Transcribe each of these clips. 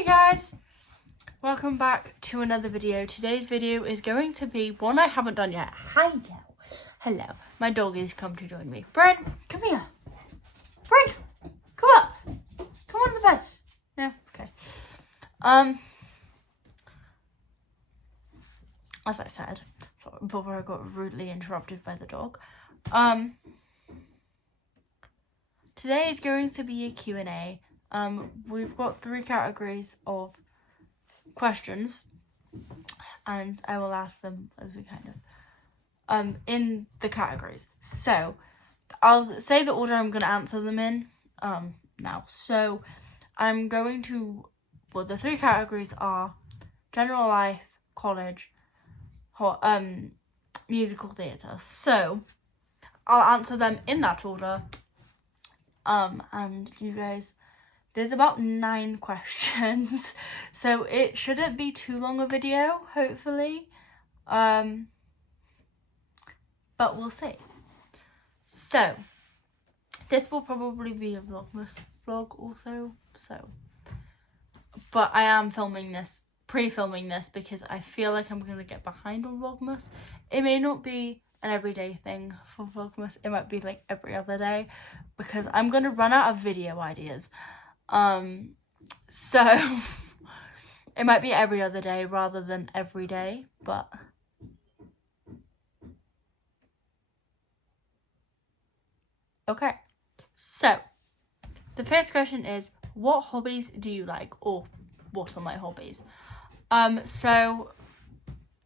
Hey guys! Welcome back to another video. Today's video is going to be one I haven't done yet. Hi, hello. My dog has come to join me. Brent, come here. Brent, come up. Come on the bed. Yeah, okay. As I said, before I got rudely interrupted by the dog. Today is going to be a Q&A. We've got 3 categories of questions, and I will ask them as we kind of in the categories. So I'll say the order I'm going to answer them in now. So I'm going to, well, the 3 categories are general life, college, musical theatre. So I'll answer them in that order. And you guys, there's about 9 questions, so it shouldn't be too long a video, hopefully, but we'll see. So this will probably be a Vlogmas vlog also, but I am pre-filming this because I feel like I'm gonna get behind on Vlogmas. It may not be an everyday thing for Vlogmas, it might be like every other day, because I'm gonna run out of video ideas. So it might be every other day rather than every day, but okay. So the first question is, what hobbies do you like, or what are my hobbies? So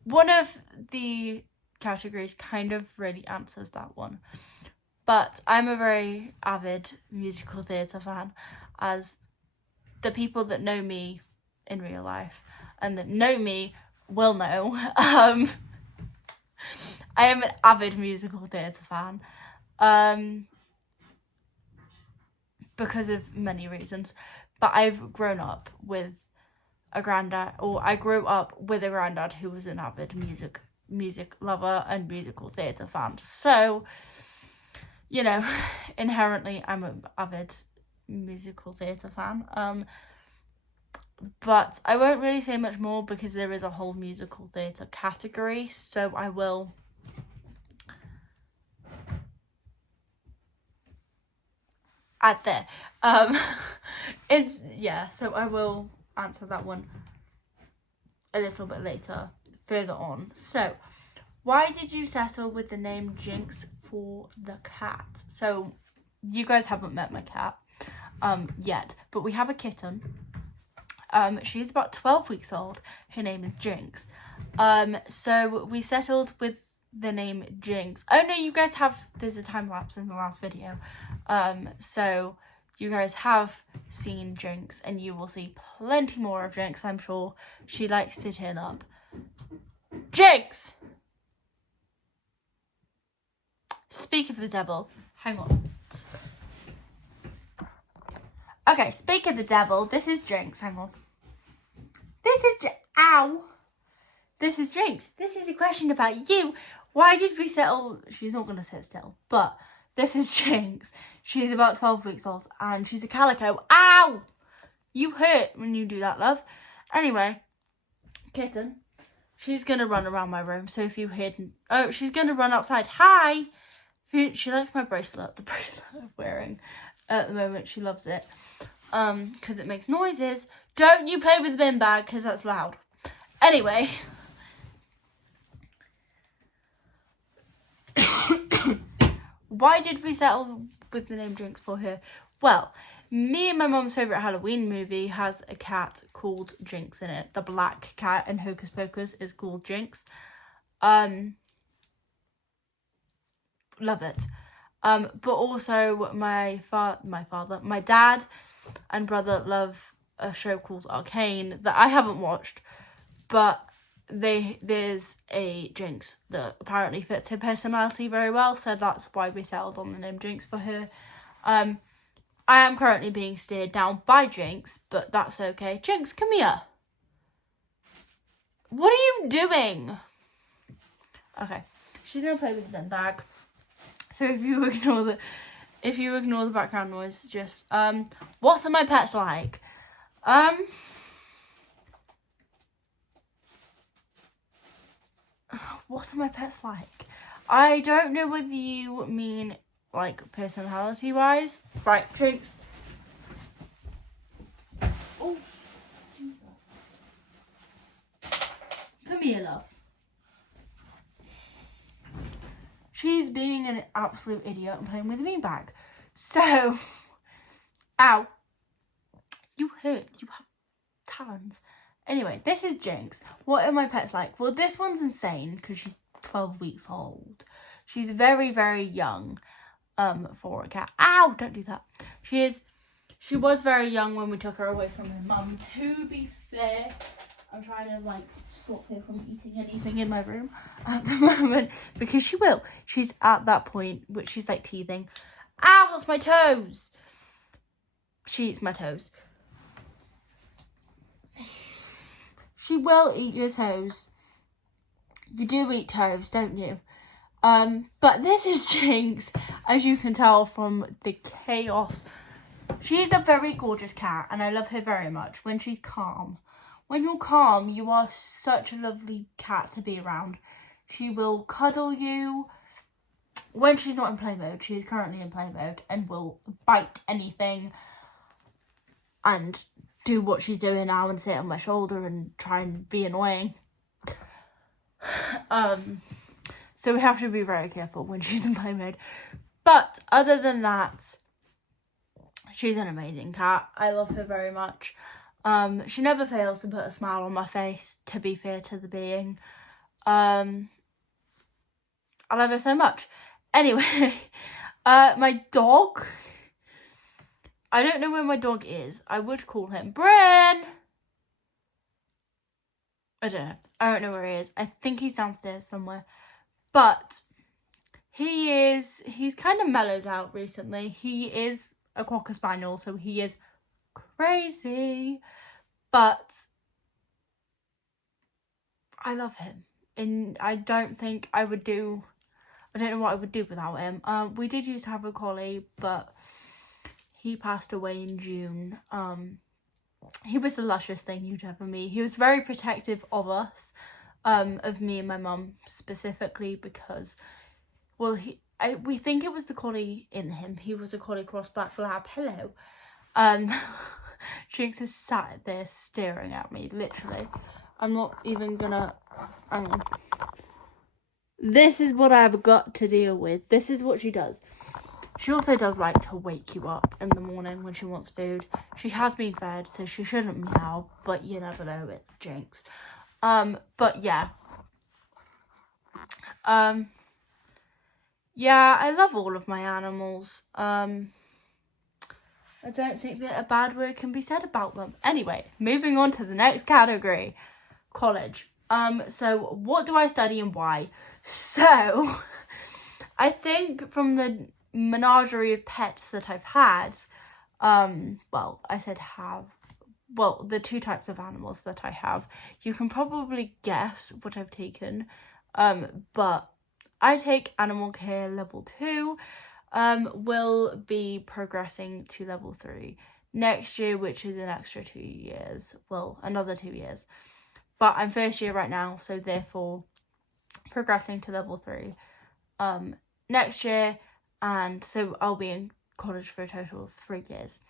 one of the categories kind of really answers that one, but I'm a very avid musical theatre fan, as the people that know me in real life and that know me will know. I am an avid musical theatre fan because of many reasons, but I've grown up with a granddad, or I grew up with a granddad who was an avid music lover and musical theatre fan, so you know, inherently I'm an avid musical theatre fan. But I won't really say much more because there is a whole musical theatre category, so I will add there. So I will answer that one a little bit later, further on. So why did you settle with the name Jinx for the cat? So you guys haven't met my cat yet, but we have a kitten. She's about 12 weeks old. Her name is Jinx. So we settled with the name Jinx. Oh no, you guys there's a time lapse in the last video. So you guys have seen Jinx, and you will see plenty more of Jinx, I'm sure. She likes to turn up. Jinx! Speak of the devil. Hang on. Okay, speak of the devil. This is Jinx. Hang on. Ow! This is Jinx. This is a question about you. Why did we settle? She's not going to sit still. But this is Jinx. She's about 12 weeks old, and she's a calico. Ow! You hurt when you do that, love. Anyway, kitten. She's going to run around my room, so if you hear... Oh, she's going to run outside. Hi! She likes my bracelet, the bracelet I'm wearing at the moment. She loves it because it makes noises. Don't you play with the bin bag, because that's loud. Anyway. Why did we settle with the name Jinx for her? Well, me and my mum's favourite Halloween movie has a cat called Jinx in it. The black cat in Hocus Pocus is called Jinx. Love it. But also my dad and brother love a show called Arcane that I haven't watched, but there's a Jinx that apparently fits her personality very well, so that's why we settled on the name Jinx for her. I am currently being stared down by Jinx, but that's okay. Jinx, come here. What are you doing? Okay, she's gonna play with the bin bag. So if you ignore the background noise, just what are my pets like? what are my pets like? I don't know whether you mean like personality wise. Right, Jinx. Oh, Jesus. Come here, love. She's being an absolute idiot and playing with a beanbag. So, ow. You hurt. You have talons. Anyway, this is Jinx. What are my pets like? Well, this one's insane because she's 12 weeks old. She's very, very young for a cat. Ow! Don't do that. She was very young when we took her away from her mum. To be fair, I'm trying to like stop her from eating anything in my room at the moment because she will. She's at that point which she's like teething. Ow! That's my toes. She eats my toes. She will eat your toes. You do eat toes, don't you? But this is Jinx, as you can tell from the chaos. She's a very gorgeous cat, and I love her very much when she's calm. When you're calm, you are such a lovely cat to be around. She will cuddle you. When she's not in play mode, she is currently in play mode, and will bite anything and do what she's doing now and sit on my shoulder and try and be annoying. So we have to be very careful when she's in play mode. But other than that, she's an amazing cat. I love her very much. She never fails to put a smile on my face, to be fair to the being. I love her so much. Anyway, my dog. I don't know where my dog is. I would call him Bryn. I don't know. I don't know where he is. I think he's downstairs somewhere. But he's kind of mellowed out recently. He is a Cocker Spaniel, so he is crazy. But I love him. And I don't think I don't know what I would do without him. We did used to have a collie, but he passed away in June. He was the lushest thing you'd ever meet. He was very protective of us, of me and my mum specifically because, well, we think it was the collie in him. He was a collie cross black lab. Hello. Jinx is sat there staring at me, literally. I'm not even gonna. This is what I've got to deal with. This is what she does. She also does like to wake you up in the morning when she wants food. She has been fed, so she shouldn't meow, but you never know, it's Jinx. But yeah. Yeah, I love all of my animals. I don't think that a bad word can be said about them. Anyway, moving on to the next category. College. So what do I study and why? So, I think from the menagerie of pets that I've had, well, I said have, well, the two types of animals that I have, you can probably guess what I've taken, but I take animal care level 2, will be progressing to level 3 next year, which is an extra 2 years, well, another 2 years, but I'm first year right now, so therefore progressing to level 3 next year. And so I'll be in college for a total of 3 years.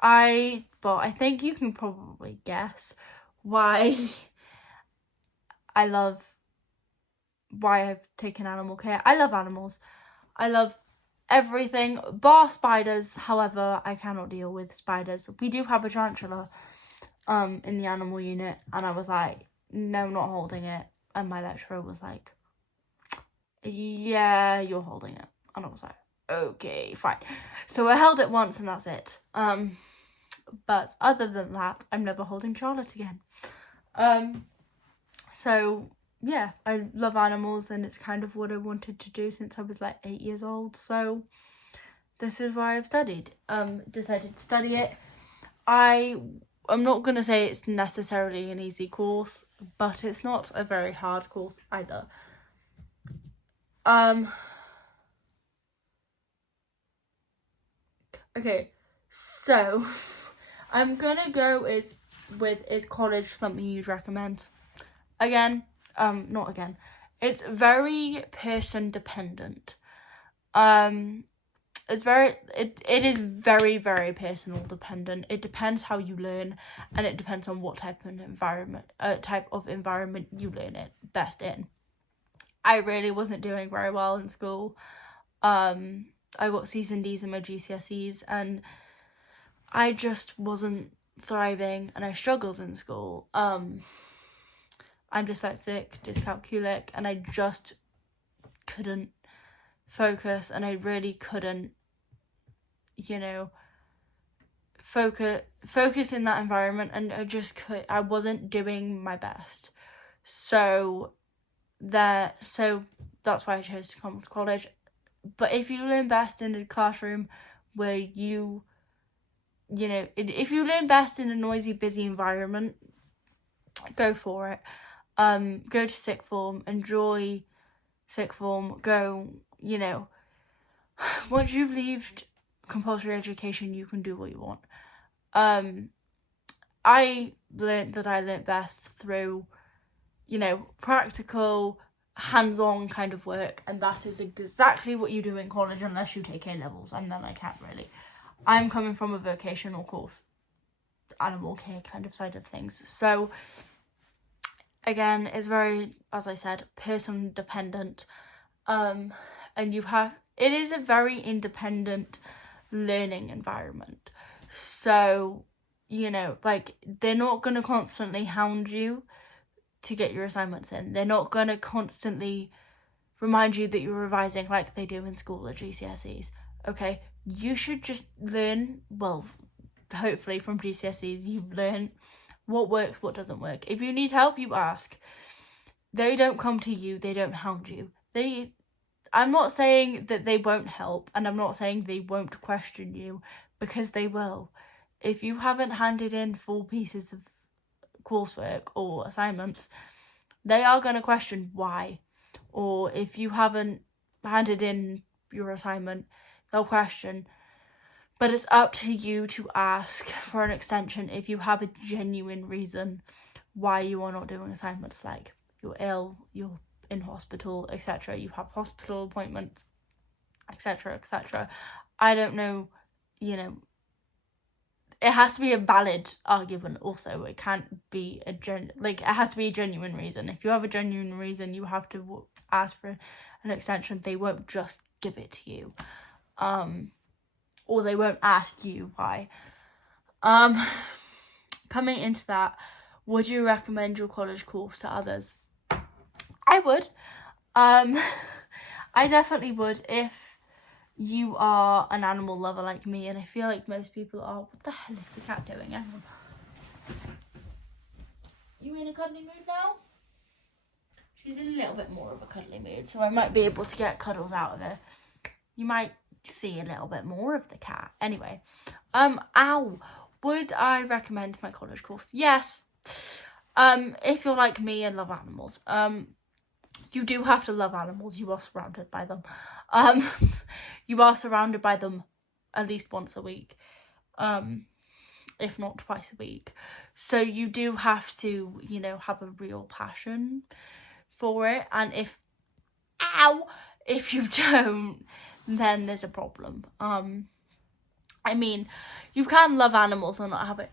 I think you can probably guess why I've taken animal care. I love animals. I love everything bar spiders. However, I cannot deal with spiders. We do have a tarantula in the animal unit, and I was like, no, not holding it. And my lecturer was like, yeah, you're holding it. And I was like, okay, fine. So I held it once and that's it. But other than that, I'm never holding Charlotte again. So yeah, I love animals and it's kind of what I wanted to do since I was like 8 years old. So this is why I've decided to study it. I'm not going to say it's necessarily an easy course, but it's not a very hard course either. Okay, so I'm gonna go is college something you'd recommend? It's very person dependent. It is very, very personal dependent. It depends how you learn, and it depends on what type of environment you learn it best in. I really wasn't doing very well in school. I got C's and D's in my GCSEs, and I just wasn't thriving, and I struggled in school. I'm dyslexic, dyscalculic, and I just couldn't focus, and I really couldn't, focus in that environment, and I wasn't doing my best. So that's why I chose to come to college. But if you learn best in a classroom where if you learn best in a noisy, busy environment, go for it. Go to sixth form, enjoy sixth form, go, once you've left compulsory education, you can do what you want. I learned best through, practical, hands-on kind of work, and that is exactly what you do in college unless you take A-levels, and then I can't really. I'm coming from a vocational course, animal care kind of side of things. So, again, it's very, as I said, person dependent, and it is a very independent learning environment. So, they're not going to constantly hound you to get your assignments in. They're not going to constantly remind you that you're revising like they do in school at GCSEs. Okay, you should just learn, well, hopefully from GCSEs, you've learned what works, what doesn't work. If you need help, you ask. They don't come to you, they don't hound you. I'm not saying that they won't help, and I'm not saying they won't question you, because they will. If you haven't handed in full pieces of coursework or assignments, they are going to question why. Or if you haven't handed in your assignment, they'll question. But it's up to you to ask for an extension if you have a genuine reason why you are not doing assignments, like you're ill, you're in hospital, etc. You have hospital appointments, etc., etc. I don't know, it has to be a valid argument also. It can't be it has to be a genuine reason. If you have a genuine reason, you have to ask for an extension. They won't just give it to you. Or they won't ask you why. Coming into that, would you recommend your college course to others? I would. I definitely would if you are an animal lover like me, and I feel like most people are. What the hell is the cat doing? Hang on. You in a cuddly mood now? She's in a little bit more of a cuddly mood, so I might be able to get cuddles out of her. You might see a little bit more of the cat. Anyway, would I recommend my college course? Yes. If you're like me and love animals. You do have to love animals. You are surrounded by them. You are surrounded by them at least once a week, if not twice a week. So you do have to, have a real passion for it. And if you don't, then there's a problem. You can love animals and not have a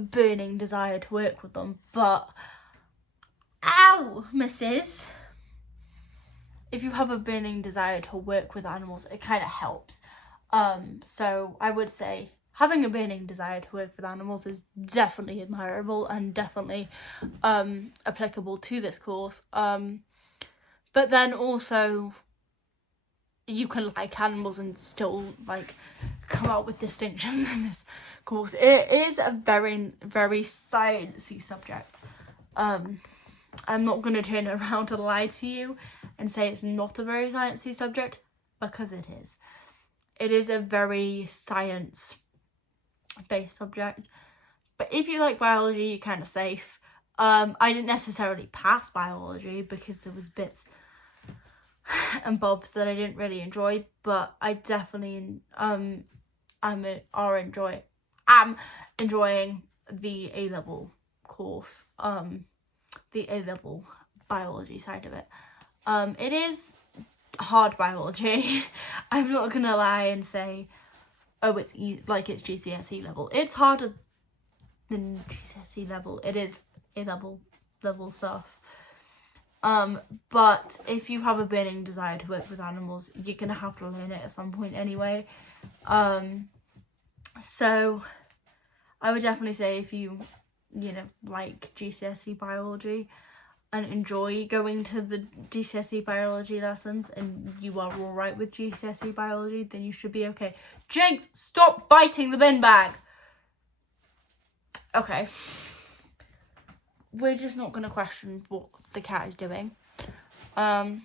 burning desire to work with them, but missus, if you have a burning desire to work with animals, it kind of helps. So I would say having a burning desire to work with animals is definitely admirable and definitely applicable to this course. But then also, you can like animals and still come out with distinctions in this course. It is a very, very sciencey subject. I'm not going to turn around to lie to you and say it's not a very sciencey subject, because it is. It is a very science-based subject. But if you like biology, you're kind of safe. I didn't necessarily pass biology because there was bits and bobs that I didn't really enjoy, but I definitely am enjoying the A-level course. the A-level biology side of it. It is hard biology. I'm not gonna lie and say, oh, it's like it's GCSE level. It's harder than GCSE level. It is A-level stuff. But if you have a burning desire to work with animals, you're gonna have to learn it at some point anyway. So I would definitely say if you like GCSE biology and enjoy going to the GCSE biology lessons and you are alright with GCSE biology, then you should be okay. Jinx, stop biting the bin bag! Okay. We're just not going to question what the cat is doing. Then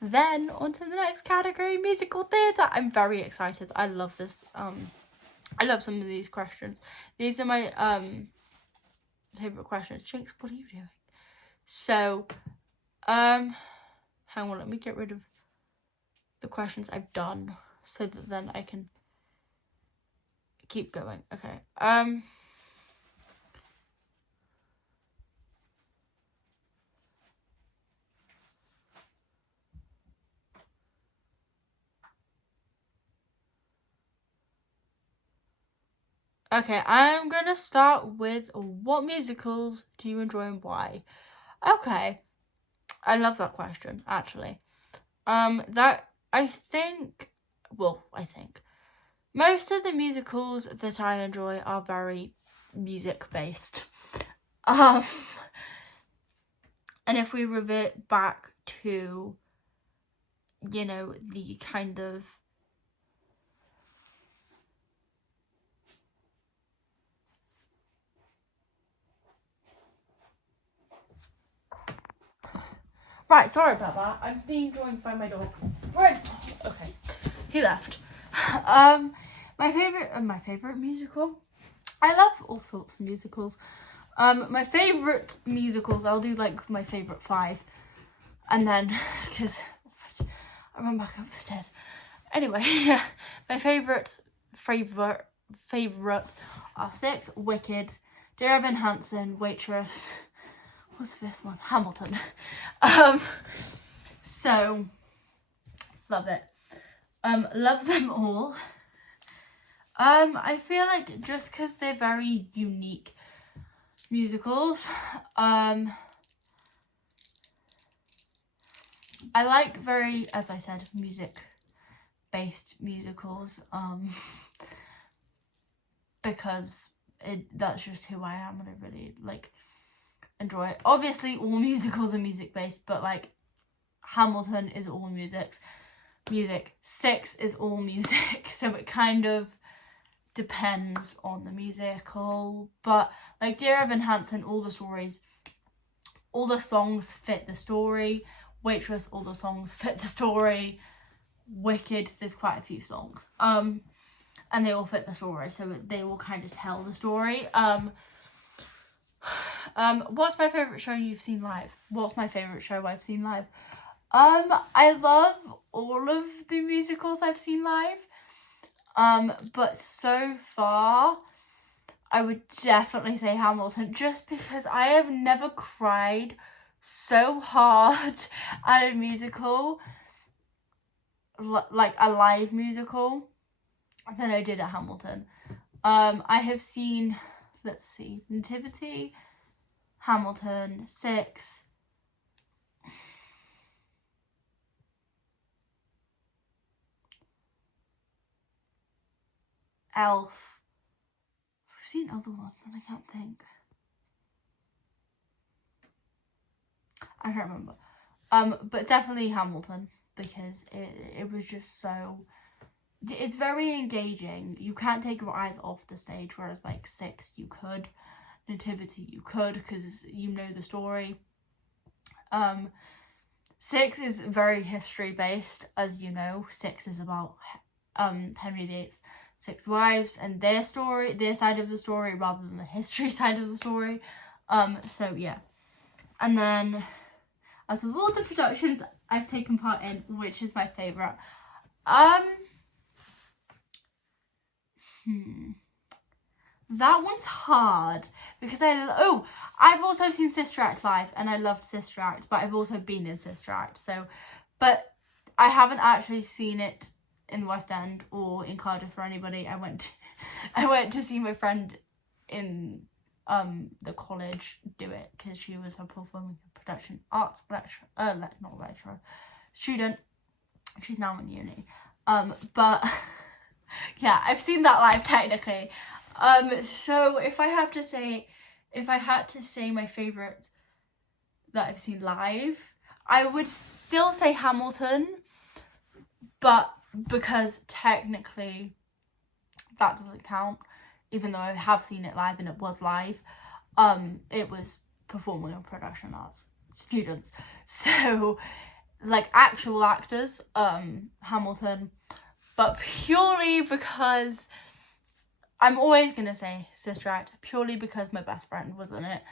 on to the next category, musical theatre. I'm very excited. I love this. I love some of these questions. These are my favourite questions. Jinx, what are you doing? So, hang on, let me get rid of the questions I've done so that then I can keep going. Okay. Okay, I'm gonna start with what musicals do you enjoy and why? Okay, I love that question, actually. I think most of the musicals that I enjoy are very music-based. And if we revert back to, the kind of right, sorry about that. I'm being joined by my dog. Right. Okay. He left. My favorite musical. I love all sorts of musicals. My favorite musicals, I'll do like my favorite 5. And then, because I run back up the stairs. Anyway, my favorite are 6, Wicked, Dear Evan Hansen, Waitress. What's the 5th one? Hamilton. So love it. Love them all. I feel like just because they're very unique musicals, I like very, as I said, music-based musicals, because that's just who I am and I really, enjoy it. Obviously, all musicals are music-based, but, Hamilton is all music. 6 is all music, so it kind of depends on the musical. But, Dear Evan Hansen, all the songs fit the story. Waitress, all the songs fit the story. Wicked, there's quite a few songs. And they all fit the story, so they all kind of tell the story. What's my favourite show you've seen live? What's my favourite show I've seen live? I love all of the musicals I've seen live. But so far, I would definitely say Hamilton, just because I have never cried so hard at a musical, like a live musical, than I did at Hamilton. I have seen, let's see, Nativity, Hamilton, 6, Elf. I've seen other ones and I can't think. I can't remember. But definitely Hamilton, because it was just so, it's very engaging. You can't take your eyes off the stage, whereas 6 you could. Nativity you could, because you know the story. 6 is very history based, as you know. 6 is about Henry VIII's 6 wives and their story, their side of the story, rather than the history side of the story. So yeah. And then, out of all the productions I've taken part in, which is my favourite? that one's hard because I've also seen Sister Act live and I loved Sister Act, but I've also been in Sister Act. So, but I haven't actually seen it in the West End or in Cardiff for anybody. I went to see my friend in the college do it because she was a performing production arts student. She's now in uni. But yeah, I've seen that live technically. So if I had to say my favourite that I've seen live, I would still say Hamilton, but because technically that doesn't count, even though I have seen it live and it was live. It was performing and production arts students, so like actual actors, Hamilton, but purely because I'm always gonna say Sister Act, purely because my best friend was in it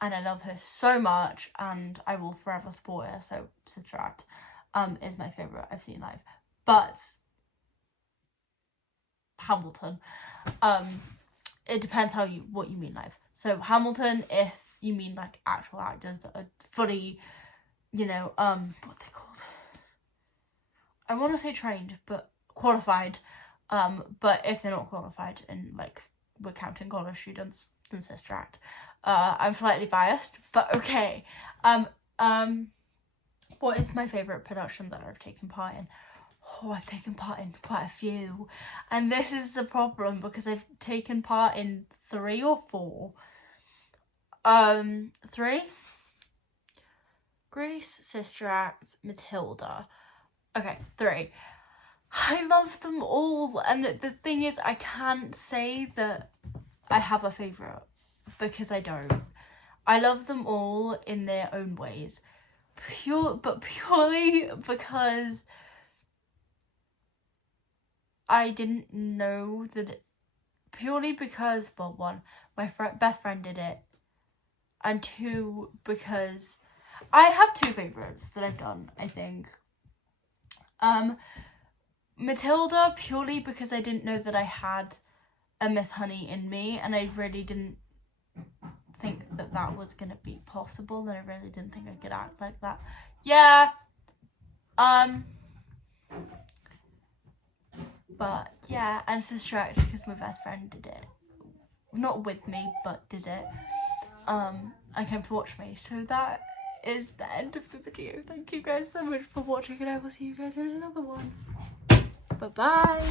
and I love her so much and I will forever support her. So Sister Act is my favourite I've seen live. But Hamilton, it depends what you mean live. So Hamilton, if you mean like actual actors that are fully, you know, what are they called? I want to say trained, but qualified. But if they're not qualified and like we're counting college students, then Sister Act. I'm slightly biased, but okay. What is my favourite production that I've taken part in? Oh, I've taken part in quite a few. And this is the problem because I've taken part in 3 or 4. 3? Grease, Sister Act, Matilda. Okay, 3. I love them all. And the thing is, I can't say that I have a favourite because I don't. I love them all in their own ways. Purely because I didn't know that purely because, well, 1, my best friend did it, and 2, because I have 2 favourites that I've done, I think. Matilda, purely because I didn't know that I had a Miss Honey in me, and I really didn't think that was going to be possible, and I really didn't think I could act like that. Yeah. But yeah, and Sister Act because my best friend did it. Not with me, but did it. And came to watch me. So that is the end of the video. Thank you guys so much for watching and I will see you guys in another one. Bye bye.